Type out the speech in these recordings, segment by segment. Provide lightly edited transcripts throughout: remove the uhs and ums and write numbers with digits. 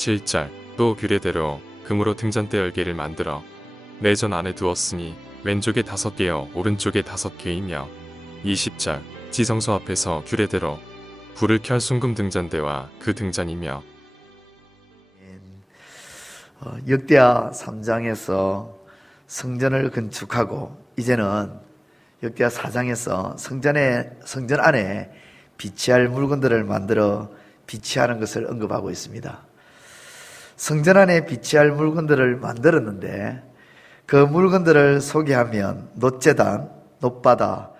7절 또 규례대로 금으로 등잔대 10개를 만들어 내전 안에 두었으니 왼쪽에 5개여 오른쪽에 5개이며 20절 지성소 앞에서 규례대로 불을 켤 순금 등잔대와 그 등잔이며 역대하 3장에서 성전을 건축하고 이제는 역대하 4장에서 성전 안에 비치할 물건들을 만들어 비치하는 것을 언급하고 있습니다. 성전 안에 비치할 물건들을 만들었는데 그 물건들을 소개하면 놋제단, 놋바다,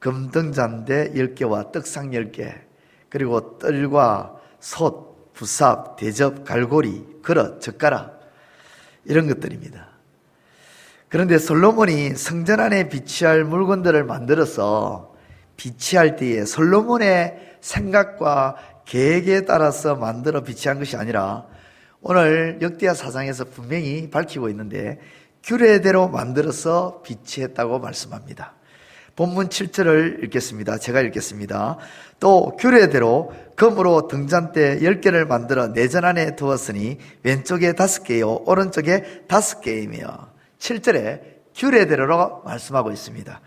금등잔대 10개와 떡상 10개, 그리고 뜰과 솥, 부삽, 대접, 갈고리, 그릇, 젓가락 이런 것들입니다. 그런데 솔로몬이 성전 안에 비치할 물건들을 만들어서 비치할 때에 솔로몬의 생각과 계획에 따라서 만들어 비치한 것이 아니라 오늘 역대하 4장에서 분명히 밝히고 있는데 규례대로 만들어서 비치했다고 말씀합니다. 본문 7절을 읽겠습니다. 제가 읽겠습니다. 또 규례대로 금으로 등잔대 10개를 만들어 내전 안에 두었으니 왼쪽에 5개요 오른쪽에 5개이며 7절에 규례대로라고 말씀하고 있습니다.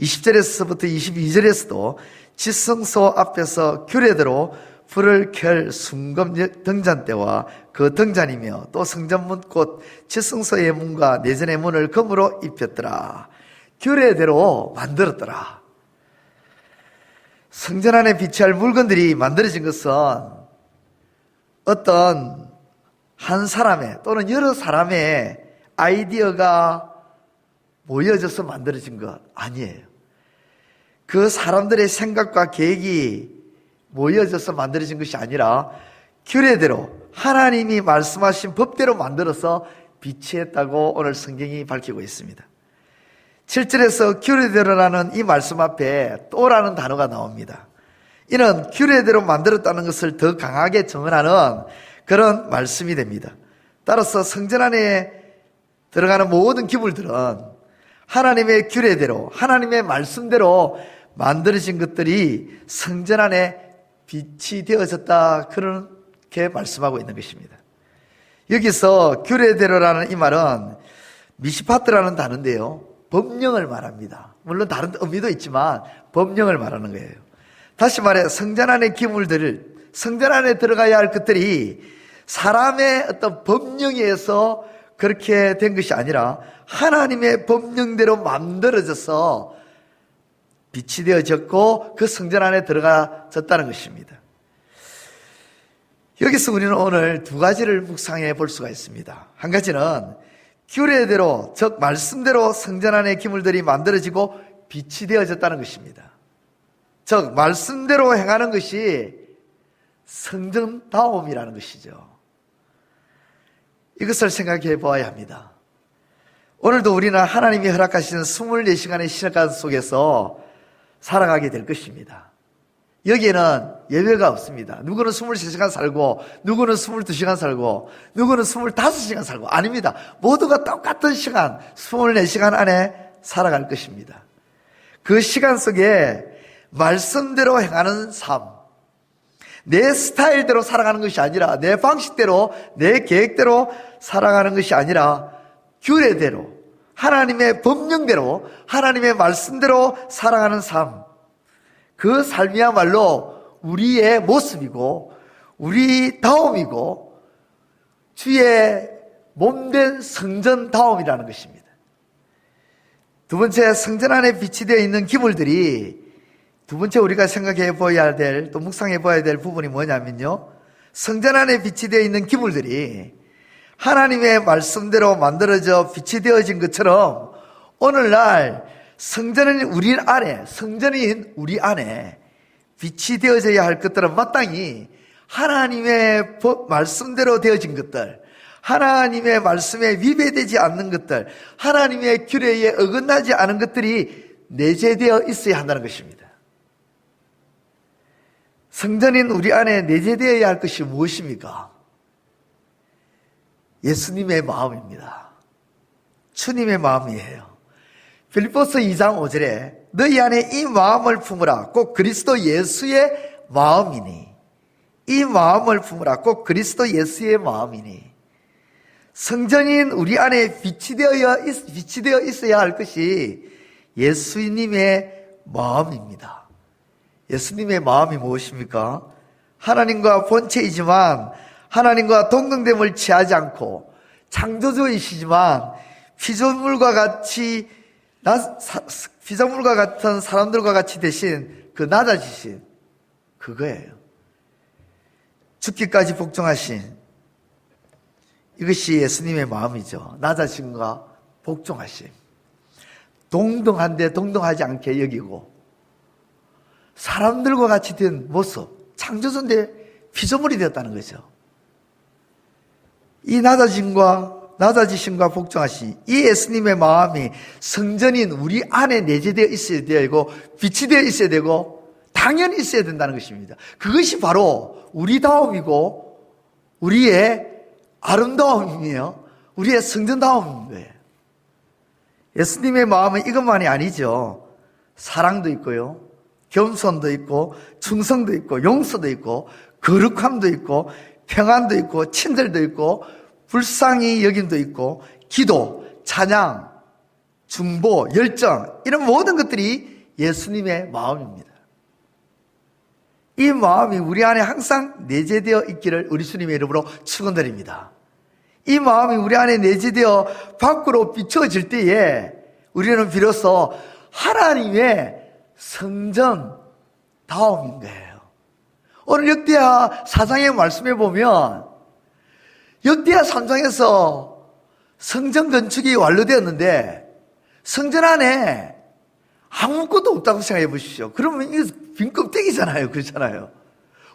20절에서부터 22절에서도 지성소 앞에서 규례대로 불을 켤 순금 등잔대와 그 등잔이며 또 성전문 곧 지성소의 문과 내전의 문을 금으로 입혔더라. 규례대로 만들었더라. 성전 안에 비치할 물건들이 만들어진 것은 어떤 한 사람의 또는 여러 사람의 아이디어가 모여져서 만들어진 것 아니에요. 그 사람들의 생각과 계획이 모여져서 만들어진 것이 아니라 규례대로 하나님이 말씀하신 법대로 만들어서 비치했다고 오늘 성경이 밝히고 있습니다. 7절에서 규례대로라는 이 말씀 앞에 또라는 단어가 나옵니다. 이는 규례대로 만들었다는 것을 더 강하게 정언하는 그런 말씀이 됩니다. 따라서 성전 안에 들어가는 모든 기물들은 하나님의 규례대로 하나님의 말씀대로 만들어진 것들이 성전 안에 빛이 되어졌다 그렇게 말씀하고 있는 것입니다. 여기서 규례대로라는 이 말은 미시파트라는 단어인데요, 법령을 말합니다. 물론 다른 의미도 있지만 법령을 말하는 거예요. 다시 말해 성전 안의 기물들, 성전 안에 들어가야 할 것들이 사람의 어떤 법령에 의해서 그렇게 된 것이 아니라 하나님의 법령대로 만들어져서 빛이 되어졌고 그 성전 안에 들어가졌다는 것입니다. 여기서 우리는 오늘 두 가지를 묵상해 볼 수가 있습니다. 한 가지는 규례대로, 즉 말씀대로 성전 안의 기물들이 만들어지고 빛이 되어졌다는 것입니다. 즉 말씀대로 행하는 것이 성전다움이라는 것이죠. 이것을 생각해 보아야 합니다. 오늘도 우리는 하나님이 허락하시는 24시간의 시간 속에서 살아가게 될 것입니다. 여기에는 예외가 없습니다. 누구는 23시간 살고 누구는 22시간 살고 누구는 25시간 살고 아닙니다. 모두가 똑같은 시간 24시간 안에 살아갈 것입니다. 그 시간 속에 말씀대로 행하는 삶, 내 스타일대로 살아가는 것이 아니라 내 방식대로 내 계획대로 살아가는 것이 아니라 규례대로 하나님의 법령대로 하나님의 말씀대로 살아가는 삶, 그 삶이야말로 우리의 모습이고 우리다움이고 주의 몸된 성전다움이라는 것입니다. 두 번째, 성전 안에 비치되어 있는 기물들이 두 번째 우리가 생각해 보아야 될, 또 묵상해 보아야 될 부분이 뭐냐면요, 성전 안에 비치되어 있는 기물들이 하나님의 말씀대로 만들어져 빛이 되어진 것처럼 오늘날 성전인 우리 안에 빛이 되어져야 할 것들은 마땅히 하나님의 말씀대로 되어진 것들, 하나님의 말씀에 위배되지 않는 것들, 하나님의 규례에 어긋나지 않은 것들이 내재되어 있어야 한다는 것입니다. 성전인 우리 안에 내재되어야 할 것이 무엇입니까? 예수님의 마음입니다. 주님의 마음이에요. 빌립보서 2장 5절에 너희 안에 이 마음을 품으라 꼭 그리스도 예수의 마음이니 이 마음을 품으라. 꼭 그리스도 예수의 마음이니 성전인 우리 안에 빛이 되어 있어야 할 것이 예수님의 마음입니다. 예수님의 마음이 무엇입니까? 하나님과 본체이지만 하나님과 동등됨을 취하지 않고 창조주이시지만 피조물과 같은 사람들과 같이 되신 그 낮아지신 그거예요. 죽기까지 복종하신 이것이 예수님의 마음이죠. 낮아짐과 복종하심. 동등한데 동등하지 않게 여기고 사람들과 같이 된 모습. 창조주인데 피조물이 되었다는 거죠. 이 낮아지심과 복종하심, 이 예수님의 마음이 성전인 우리 안에 내재되어 있어야 되고 빛이 되어 있어야 되고 당연히 있어야 된다는 것입니다. 그것이 바로 우리다움이고 우리의 아름다움이며 우리의 성전다움인 거예요. 예수님의 마음은 이것만이 아니죠. 사랑도 있고요, 겸손도 있고, 충성도 있고, 용서도 있고, 거룩함도 있고, 평안도 있고, 친절도 있고, 불쌍히 여김도 있고, 기도, 찬양, 중보, 열정, 이런 모든 것들이 예수님의 마음입니다. 이 마음이 우리 안에 항상 내재되어 있기를 우리 주님의 이름으로 축원드립니다. 이 마음이 우리 안에 내재되어 밖으로 비춰질 때에 우리는 비로소 하나님의 성전다움인 거예요. 오늘 역대하 4장의 말씀에 보면 역대하 3장에서 성전 건축이 완료되었는데 성전 안에 아무것도 없다고 생각해 보십시오. 그러면 이거 빈 껍데기잖아요. 그렇잖아요.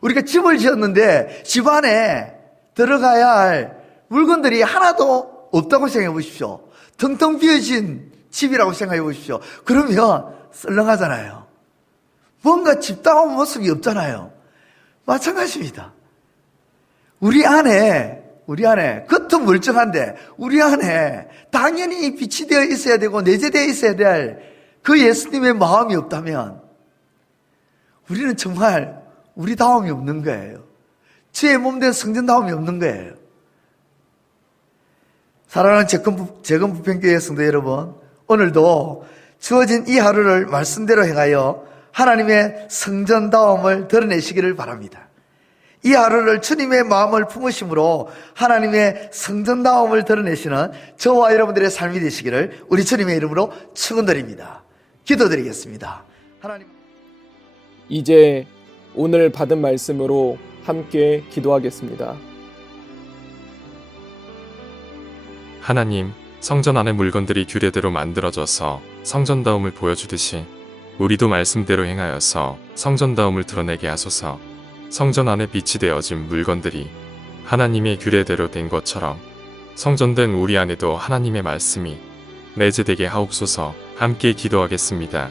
우리가 집을 지었는데 집 안에 들어가야 할 물건들이 하나도 없다고 생각해 보십시오. 텅텅 비어진 집이라고 생각해 보십시오. 그러면 썰렁하잖아요. 뭔가 집다운 모습이 없잖아요. 마찬가지입니다. 우리 안에 겉은 멀쩡한데 우리 안에 당연히 빛이 되어 있어야 되고 내재되어 있어야 될 그 예수님의 마음이 없다면 우리는 정말 우리다움이 없는 거예요. 주의 몸된 성전다움이 없는 거예요. 사랑하는 재건부평교회 성도 여러분, 오늘도 주어진 이 하루를 말씀대로 행하여 하나님의 성전다움을 드러내시기를 바랍니다. 이 하루를 주님의 마음을 품으심으로 하나님의 성전다움을 드러내시는 저와 여러분들의 삶이 되시기를 우리 주님의 이름으로 축원드립니다. 기도드리겠습니다. 하나님, 이제 오늘 받은 말씀으로 함께 기도하겠습니다. 하나님, 성전 안의 물건들이 규례대로 만들어져서 성전다움을 보여주듯이 우리도 말씀대로 행하여서 성전다움을 드러내게 하소서. 성전 안에 빛이 되어진 물건들이 하나님의 규례대로 된 것처럼 성전된 우리 안에도 하나님의 말씀이 내재되게 하옵소서. 함께 기도하겠습니다.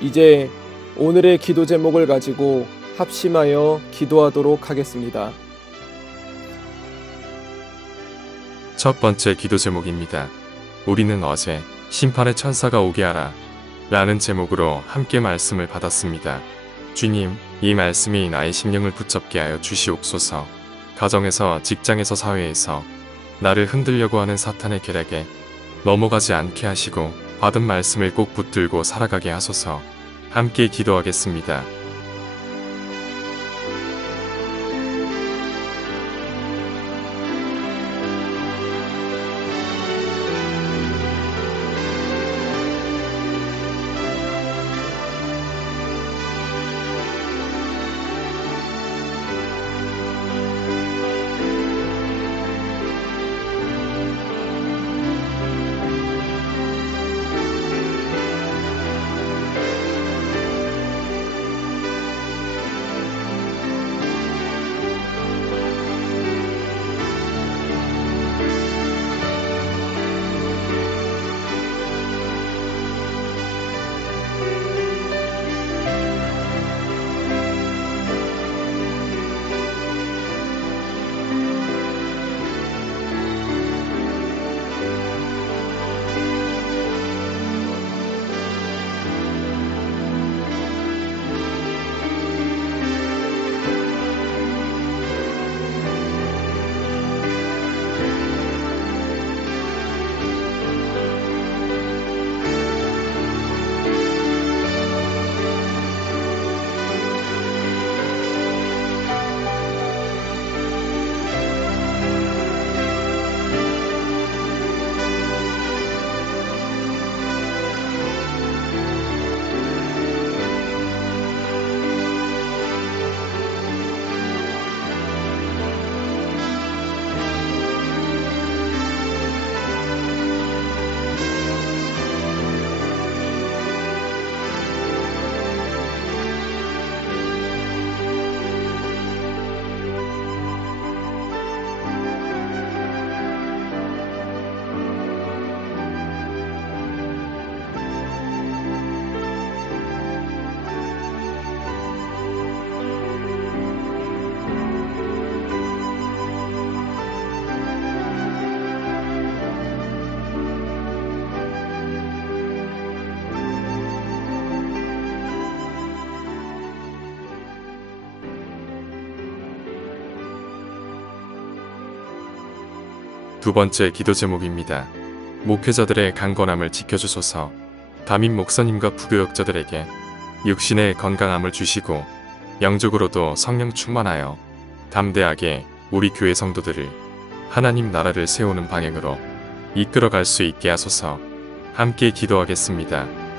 이제 오늘의 기도 제목을 가지고 합심하여 기도하도록 하겠습니다. 첫 번째 기도 제목입니다. 우리는 어제 심판의 천사가 오게 하라 라는 제목으로 함께 말씀을 받았습니다. 주님, 이 말씀이 나의 심령을 붙잡게 하여 주시옵소서. 가정에서, 직장에서, 사회에서 나를 흔들려고 하는 사탄의 계략에 넘어가지 않게 하시고 받은 말씀을 꼭 붙들고 살아가게 하소서. 함께 기도하겠습니다. 두 번째 기도 제목입니다. 목회자들의 강건함을 지켜주소서. 담임 목사님과 부교역자들에게 육신의 건강함을 주시고 영적으로도 성령 충만하여 담대하게 우리 교회 성도들을 하나님 나라를 세우는 방향으로 이끌어갈 수 있게 하소서. 함께 기도하겠습니다.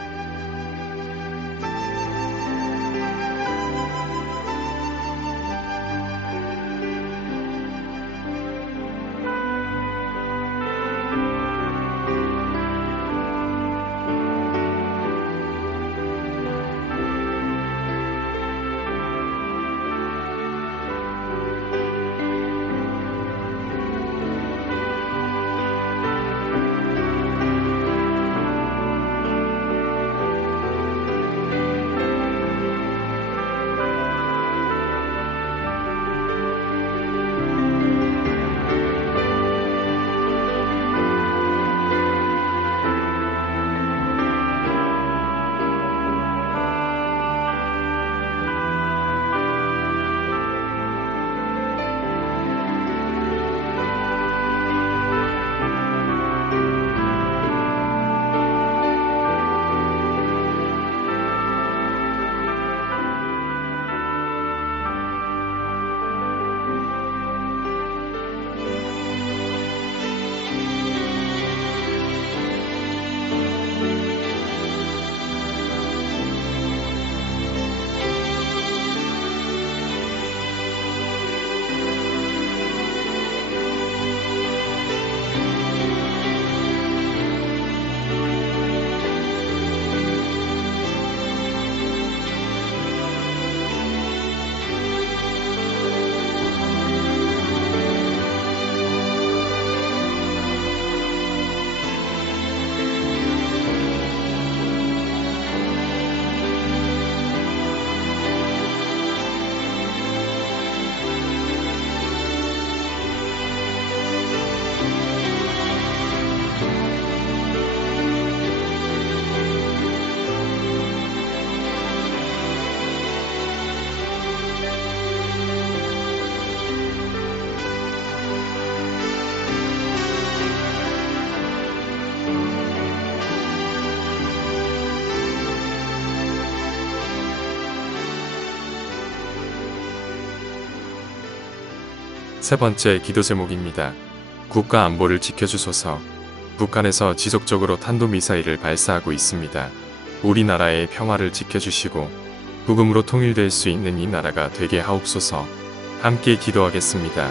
세 번째 기도 제목입니다. 국가 안보를 지켜주소서. 북한에서 지속적으로 탄도미사일을 발사하고 있습니다. 우리나라의 평화를 지켜주시고 복음으로 통일될 수 있는 이 나라가 되게 하옵소서. 함께 기도하겠습니다.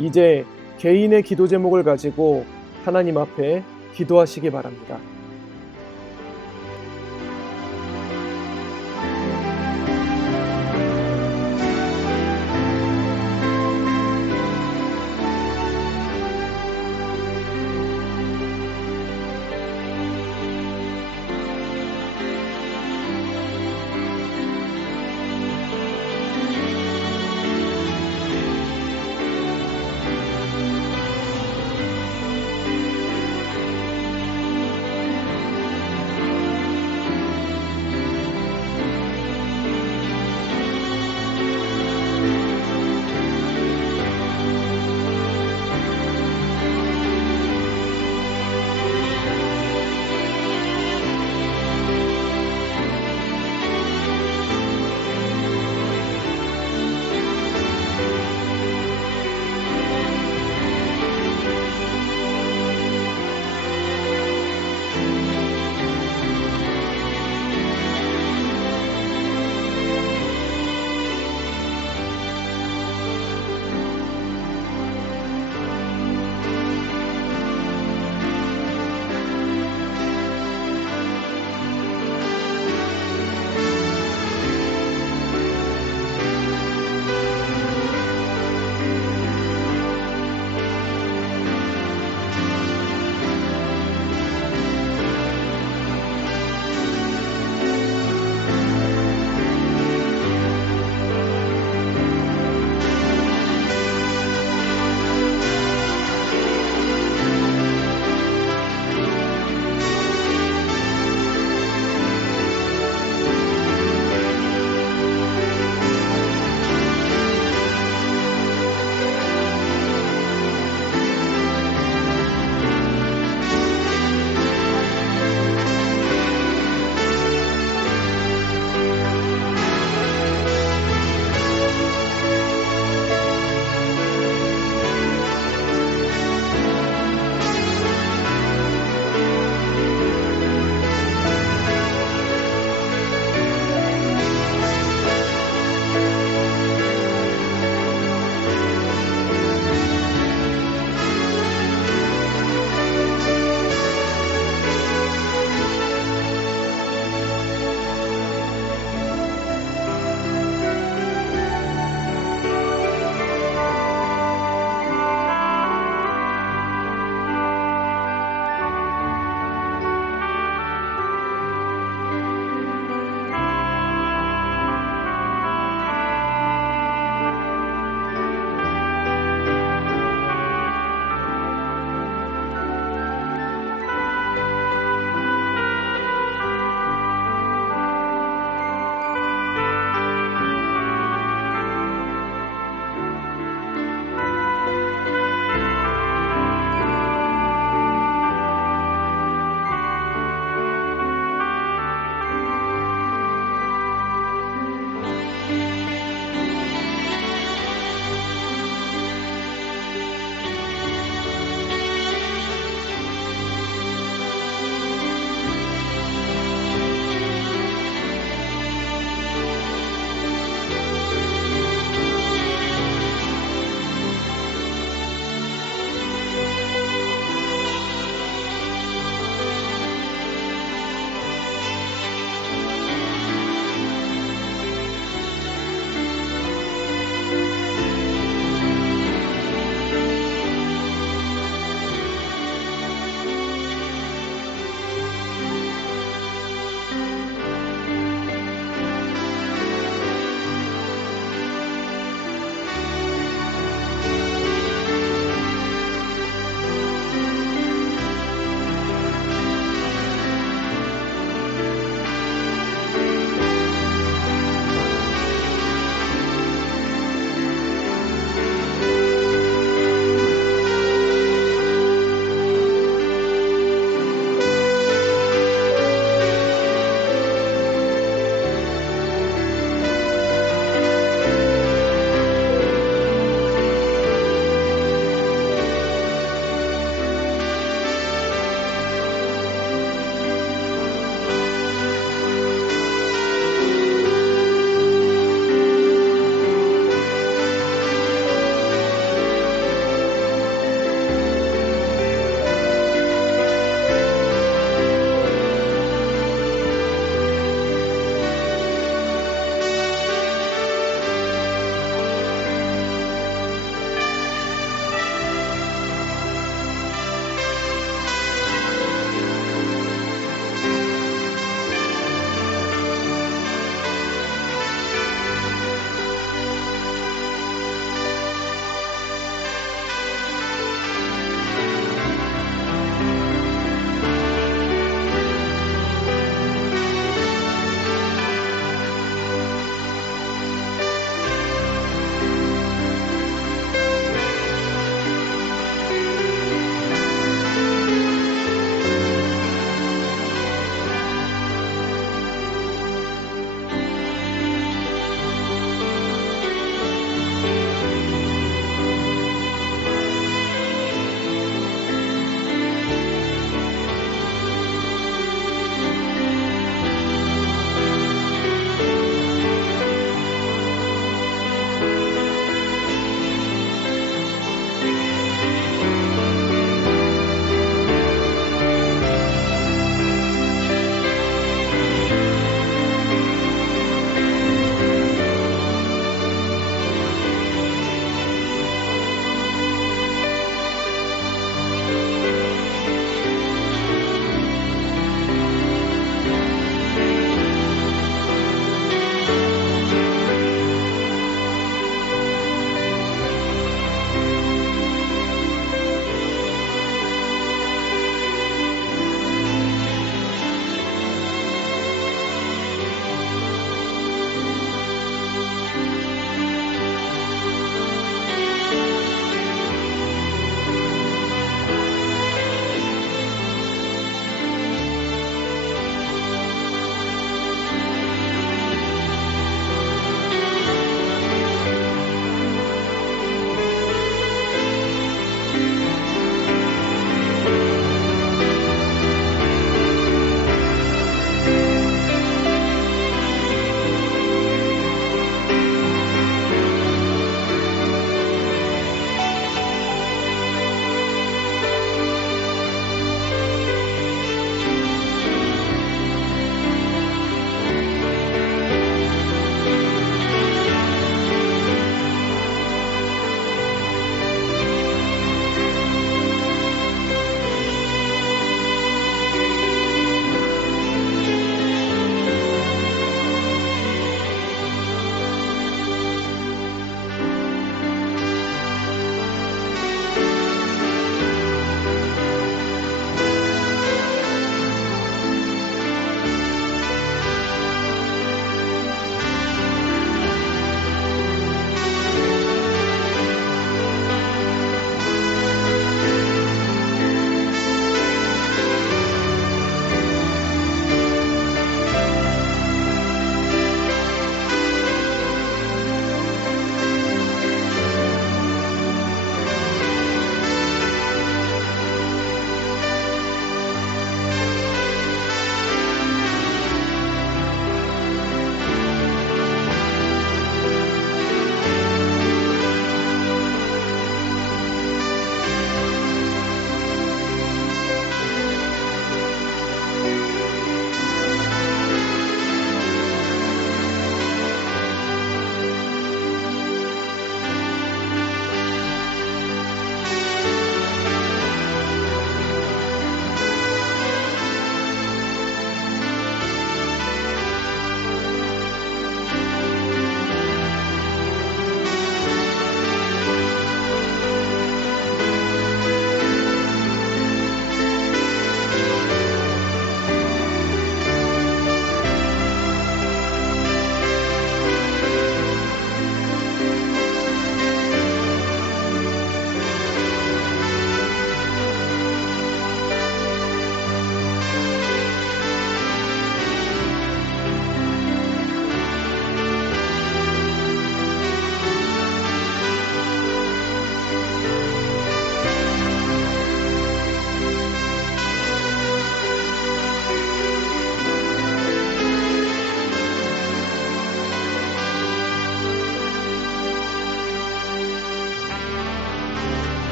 이제 개인의 기도 제목을 가지고 하나님 앞에 기도하시기 바랍니다.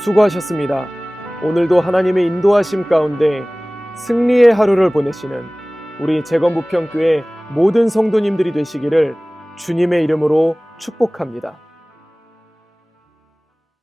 수고하셨습니다. 오늘도 하나님의 인도하심 가운데 승리의 하루를 보내시는 우리 재건부평교회 모든 성도님들이 되시기를 주님의 이름으로 축복합니다.